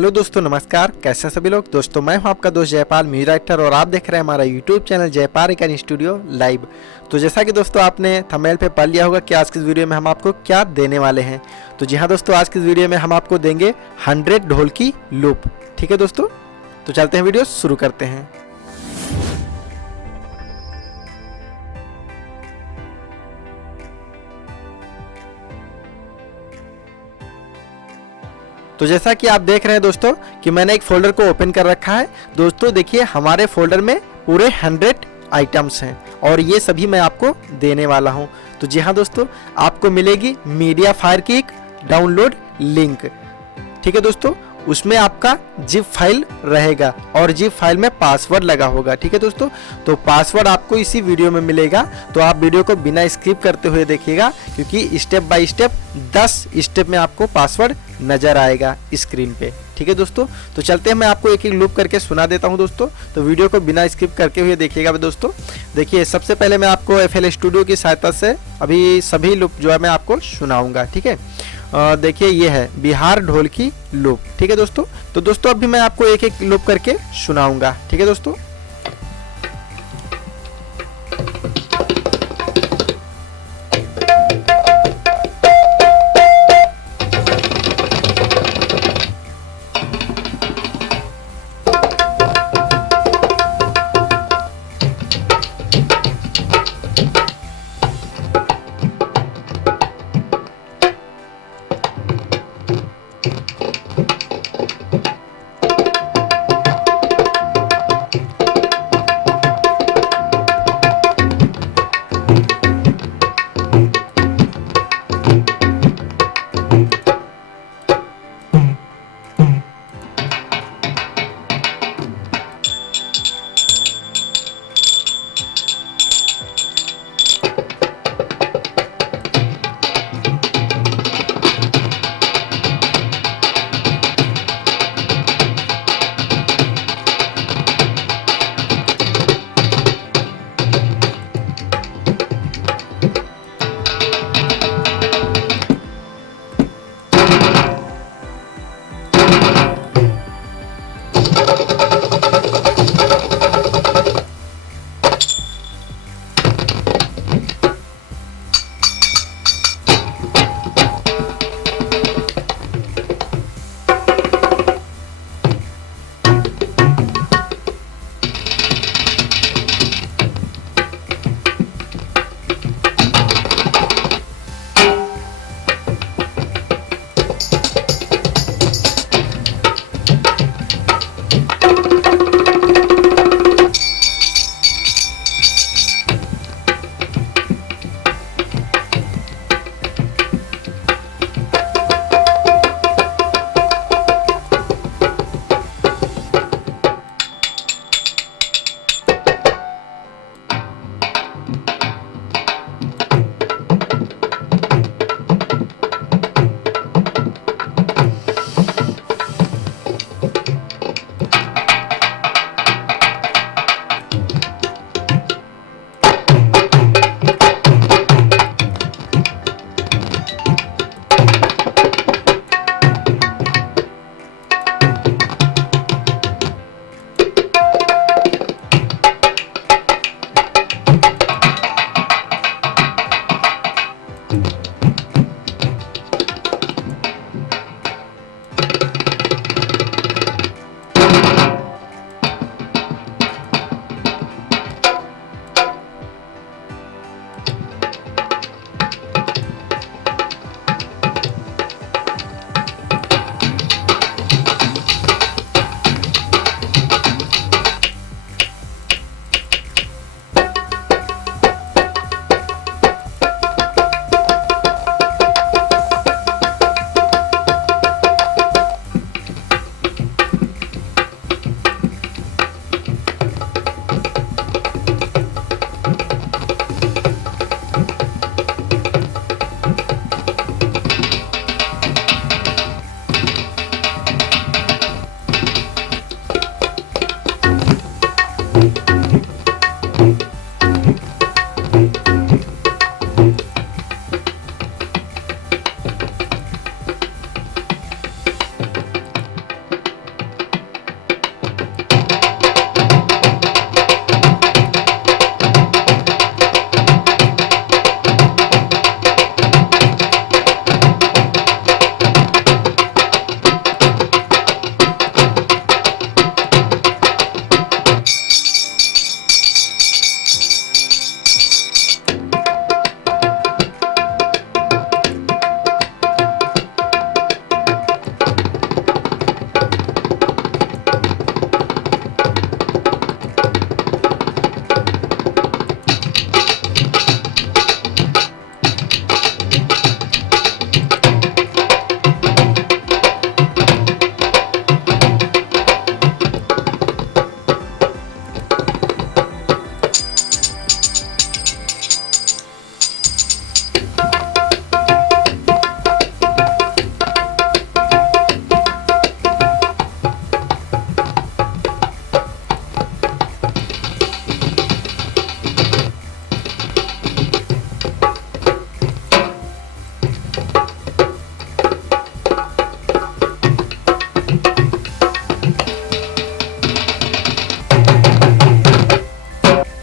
Hello दोस्तों, नमस्कार। कैसे हैं सभी लोग। दोस्तों मैं हूं आपका दोस्त जयपाल, म्यूजिक राइटर, और आप देख रहे हैं हमारा YouTube channel Jaipal recording studio live. तो जैसा कि दोस्तों आपने थंबनेल पे पढ़ लिया होगा कि आज की इस वीडियो में हम आपको क्या देने वाले हैं। तो जी हाँ दोस्तों, आज की इस वीडियो में हम आपको देंगे 100 ढोल की लूप। ठीक है दोस्तों, तो चलते हैं, वीडियो शुरू करते हैं। तो जैसा कि आप देख रहे हैं दोस्तों कि मैंने एक फोल्डर को ओपन कर रखा है। दोस्तों देखिए, हमारे फोल्डर में पूरे 100 आइटम्स हैं और ये सभी मैं आपको देने वाला हूं। तो जी हाँ दोस्तों, आपको मिलेगी मीडिया फायर की एक डाउनलोड लिंक। ठीक है दोस्तों, उसमें आपका जिप फाइल रहेगा और जिप फाइल में पासवर्ड लगा होगा। ठीक है दोस्तों, तो पासवर्ड आपको इसी वीडियो में मिलेगा। तो आप वीडियो को बिना स्किप करते हुए देखिएगा, क्योंकि स्टेप बाय स्टेप 10 स्टेप में आपको पासवर्ड नजर आएगा स्क्रीन पे। ठीक है दोस्तों, तो चलते हैं, मैं आपको एक एक लूप करके सुना देता हूं दोस्तों। तो वीडियो को बिना स्किप करके हुए देखिएगा दोस्तों। देखिए, सबसे पहले मैं आपको FL स्टूडियो की सहायता से अभी सभी लूप जो है मैं आपको सुनाऊंगा। ठीक है, देखिए ये है बिहार ढोल की लूप। ठीक है दोस्तों, तो दोस्तों अभी मैं आपको एक एक लूप करके सुनाऊंगा। ठीक है दोस्तों,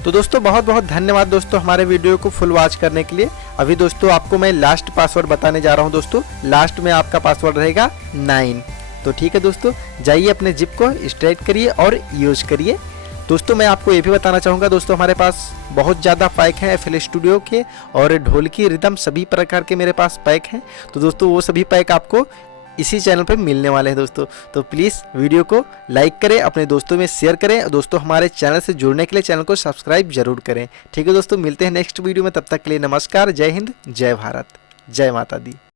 तो दोस्तों बहुत बहुत धन्यवाद दोस्तों हमारे वीडियो को फुल वॉच करने के लिए। अभी दोस्तों आपको मैं लास्ट पासवर्ड बताने जा रहा हूँ दोस्तों। लास्ट में आपका पासवर्ड रहेगा 9। तो ठीक है दोस्तों, जाइए अपने जिप को स्ट्रेट करिए और यूज करिए। दोस्तों मैं आपको ये भी बताना चाहूँगा दोस्तों, हमारे पास बहुत ज़्यादा पैक हैं FL स्टूडियो के, और ढोलकी रिदम सभी प्रकार के मेरे पास पैक हैं। तो दोस्तों वो सभी पैक आपको इसी चैनल पे मिलने वाले हैं दोस्तों। तो प्लीज़ वीडियो को लाइक करें, अपने दोस्तों में शेयर करें। दोस्तों हमारे चैनल से जुड़ने के लिए चैनल को सब्सक्राइब जरूर करें। ठीक है दोस्तों, मिलते हैं नेक्स्ट वीडियो में। तब तक के लिए नमस्कार, जय हिंद, जय भारत, जय माता दी।